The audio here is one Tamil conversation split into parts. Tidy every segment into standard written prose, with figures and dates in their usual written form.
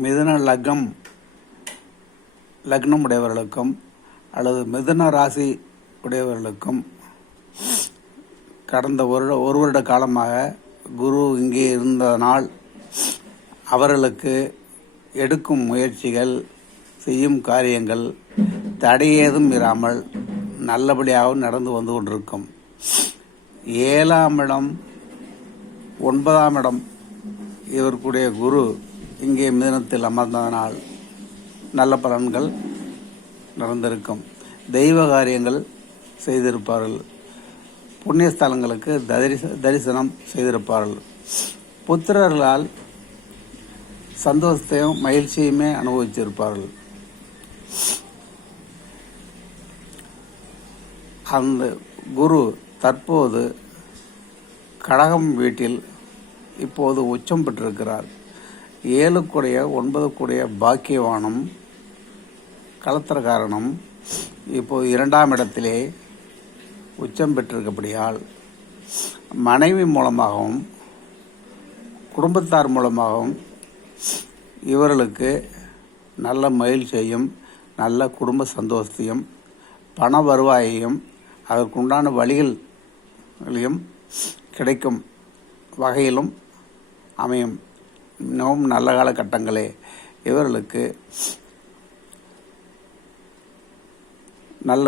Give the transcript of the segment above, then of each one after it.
மிதுன லக்னம் உடையவர்களுக்கும் அல்லது மிதுன ராசி உடையவர்களுக்கும் கடந்த ஒரு வருட காலமாக குரு இங்கே இருந்ததனால் அவர்களுக்கு எடுக்கும் முயற்சிகள், செய்யும் காரியங்கள் தடையேதும் இராமல் நல்லபடியாக நடந்து வந்து கொண்டிருக்கும். 7ஆம் இடம் 9ஆம் இடம் இவருக்குடைய குரு இங்கே மிதுனத்தில் அமர்ந்ததனால் நல்ல பலன்கள் நடந்திருக்கும். தெய்வ காரியங்கள் செய்திருப்பார்கள். புண்ணிய ஸ்தலங்களுக்கு தரிசனம் செய்திருப்பார்கள். புத்திரர்களால் சந்தோஷத்தையும் மகிழ்ச்சியுமே அனுபவிச்சிருப்பார்கள். அந்த குரு தற்போது கடகம் வீட்டில் இப்போது உச்சம் பெற்றிருக்கிறார். 7க்குடைய 9க்குடைய பாக்கியவானும் கலத்திரக்காரனும் இப்போது 2ஆம் இடத்திலே உச்சம் பெற்றிருக்கப்படியால் மனைவி மூலமாகவும் குடும்பத்தார் மூலமாகவும் இவர்களுக்கு நல்ல மகிழ்ச்சியையும் நல்ல குடும்ப சந்தோஷத்தையும் பண வருவாயையும் அதற்குண்டான வழிகளையும் கிடைக்கும் வகையிலும் அமையும். மிகவும் நல்ல காலகட்டங்களே. இவர்களுக்கு நல்ல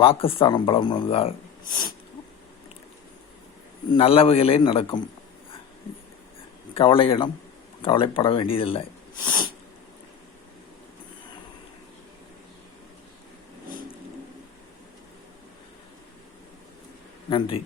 வாக்குஸ்தானம் பலம் இருந்தால் நல்லவைகளே நடக்கும். கவலைப்பட வேண்டியதில்லை. நன்றி.